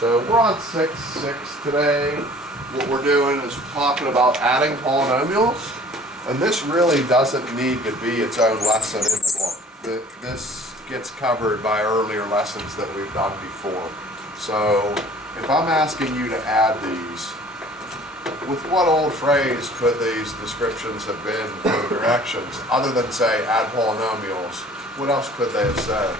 So we're on 6.6 today. What we're doing is talking about adding polynomials. And this really doesn't need to be its own lesson in the book. This gets covered by earlier lessons that we've done before. So if I'm asking you to add these, with what old phrase could these descriptions have been for the directions, other than say add polynomials? What else could they have said?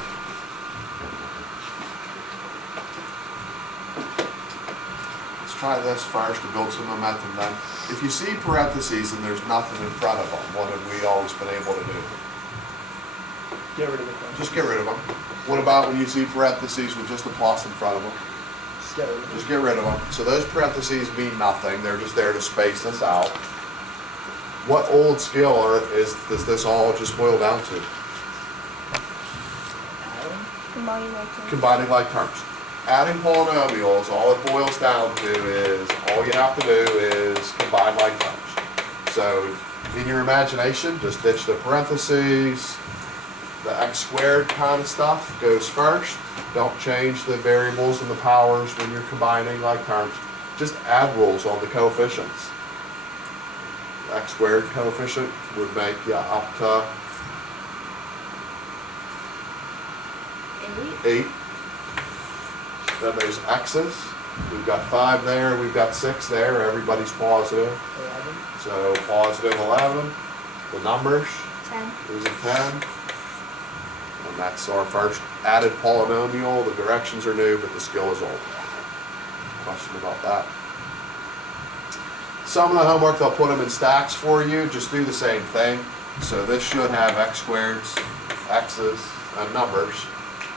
Let's try this first to build some momentum then. If you see parentheses and there's nothing in front of them, what have we always been able to do? Get rid of it. Just get rid of them. What about when you see parentheses with just a plus in front of them? Just get rid of it. Just get rid of them. So those parentheses mean nothing. They're just there to space this out. What old skill does this all just boil down to? Combining like terms. Adding polynomials, all it boils down to is, all you have to do is combine like terms. So in your imagination, just ditch the parentheses. The x squared kind of stuff goes first. Don't change the variables and the powers when you're combining like terms. Just add rules on the coefficients. The x squared coefficient would make you up to 8. Then there's x's. We've got 5 there, we've got 6 there. Everybody's positive. 11. So positive 11. The numbers 10. is a 10. And that's our first added polynomial. The directions are new, but the skill is old. Question about that? Some of the homework, they'll put them in stacks for you. Just do the same thing. So this should have x squareds, x's, and numbers.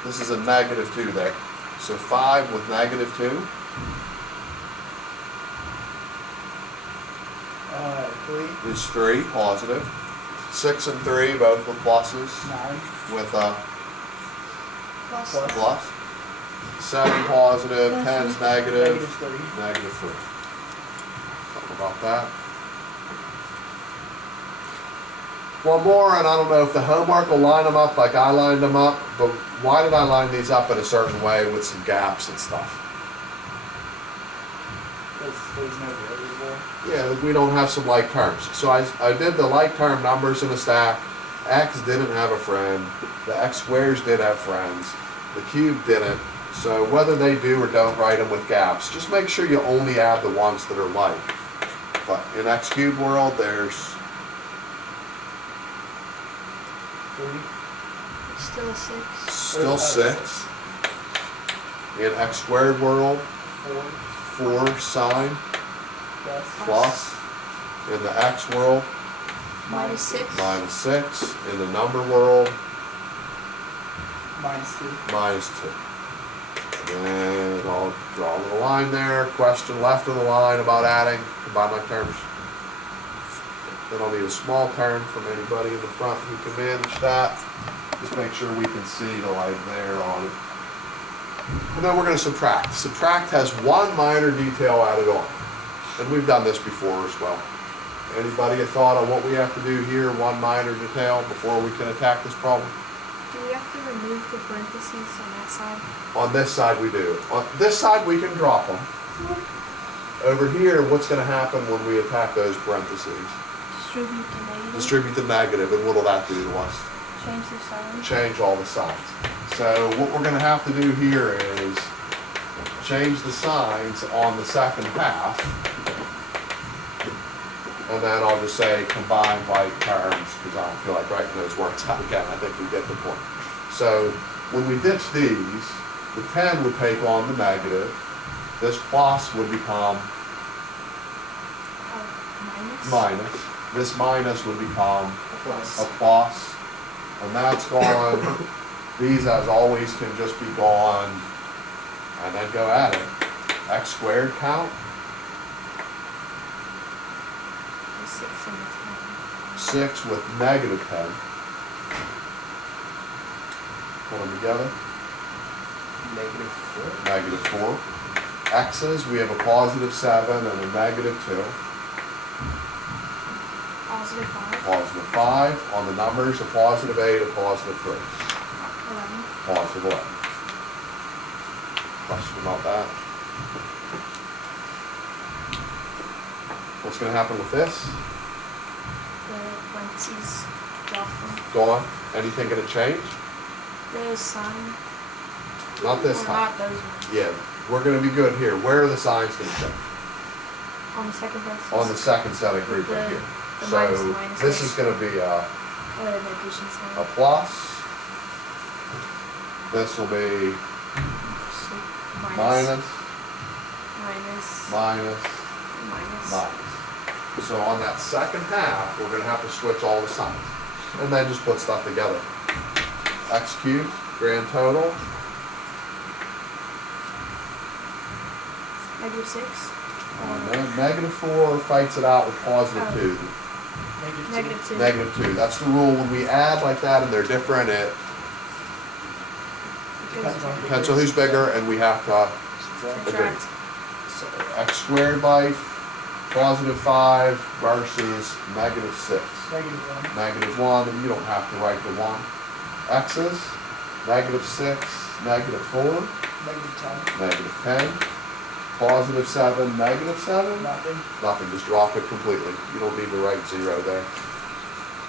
This is a -2 there. So 5 with -2. 3. Is 3, positive. 6 and 3, both with pluses. 9. With a Plus. plus. 7 positive, 10's negative, -3. -3. Something about that. One more, and I don't know if the homework will line them up like I lined them up, but why did I line these up in a certain way with some gaps and stuff? There's no variable. Yeah, we don't have some like terms. So I did the like term numbers in a stack. X didn't have a friend. The x squares did have friends. The cube didn't. So whether they do or don't, write them with gaps. Just make sure you only add the ones that are like. But in x cubed world, there's 3. Still 6. still 6. In x squared world, 4. 4 sign Plus. plus. In the x world, -6. -6. In the number world, -2. -2. And I'll draw a little line there. Question left of the line about adding. Combine like terms. Then I'll need a small term from anybody in the front who can manage that. Just make sure we can see the line there on it. And then we're going to subtract. Subtract has one minor detail added on. And we've done this before as well. Anybody a thought on what we have to do here, one minor detail, before we can attack this problem? Do we have to remove the parentheses on that side? On this side we do. On this side we can drop them. Over here, what's going to happen when we attack those parentheses? Distribute the negative. Distribute the negative, and what'll that do to us? Change the sign. Change all the signs. So what we're going to have to do here is change the signs on the second half. And then I'll just say combine like terms, because I don't feel like writing those words out again. I think we get the point. So when we ditch these, the 10 would take on the negative. This plus would become Minus. minus. This minus would become Plus. a plus. And that's gone. These, as always, can just be gone. And then go at it. X squared count. The 6 and the 6 with -10. Put them together. -4. X's, we have a +7 and a -2. +5. +5. On the numbers, a +8, a +3. 11. +11. Question about that? What's gonna happen with this? The parentheses drop them. Gone. Anything gonna change? The sign. Not this Or time. not those ones. Yeah, we're gonna be good here. Where are the signs gonna change? On the second parentheses. On the second set of group right here. The So minus this there. is gonna be a Or the notation sign. plus. This will be So minus, minus, minus, minus. minus. So on that second half, we're gonna have to switch all the signs. And then just put stuff together. X cubed, grand total, -6. and then -4 fights it out with +2. Negative -2. -2. That's the rule. When we add like that and they're different, it Depends on depends on who's bigger, and we have to Subtract. So x squared life, +5 versus -6. -1. -1, and you don't have to write the 1. X's, -6, -4, -10. -10, +7, -7. Nothing. Nothing, just drop it completely. You don't need to write 0 there.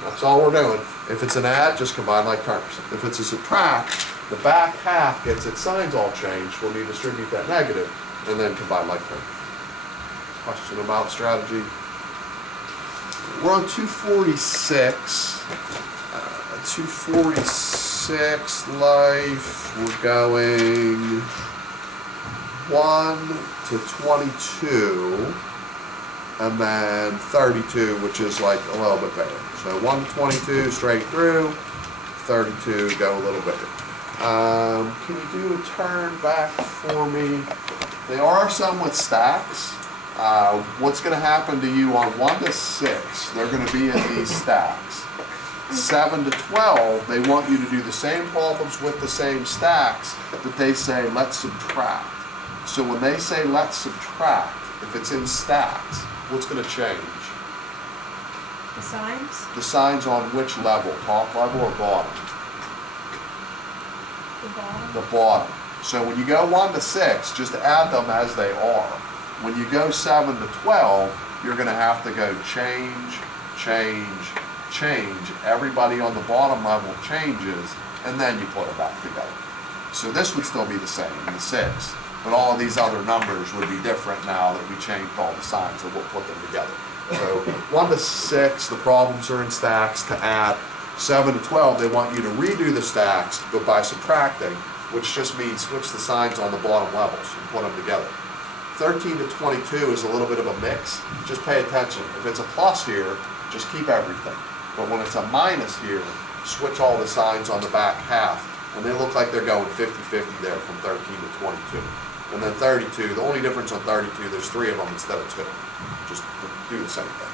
That's all we're doing. If it's an add, just combine like terms. If it's a subtract, the back half gets its signs all changed when you distribute that negative, and then combine like terms. Question about strategy? We're on 246. 246 life. We're going 1 to 22, and then 32, which is like a little bit bigger. So 1 to 22 straight through, 32 go a little bigger. Can you do a turn back for me? There are some with stacks. What's going to happen to you on 1 to 6? They're going to be in these stacks. 7 to 12, they want you to do the same problems with the same stacks that they say, let's subtract. So when they say, let's subtract, if it's in stacks, what's going to change? The signs. The signs on which level? Top level or bottom? The bottom. The bottom. So when you go 1 to 6, just add them as they are. When you go 7 to 12, you're going to have to go change, change, change. Everybody on the bottom level changes, and then you put them back together. So this would still be the same, the 6, but all of these other numbers would be different now that we changed all the signs, and we'll put them together. So 1 to 6, the problems are in stacks to add. 7 to 12, they want you to redo the stacks, but by subtracting, which just means switch the signs on the bottom levels and put them together. 13 to 22 is a little bit of a mix. Just pay attention. If it's a plus here, just keep everything. But when it's a minus here, switch all the signs on the back half. And they look like they're going 50-50 there from 13 to 22. And then 32, the only difference on 32, there's 3 of them instead of 2. Just do the same thing.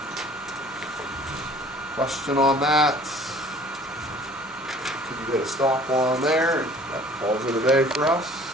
Question on that? Could you hit a stop on there? That calls it a day for us.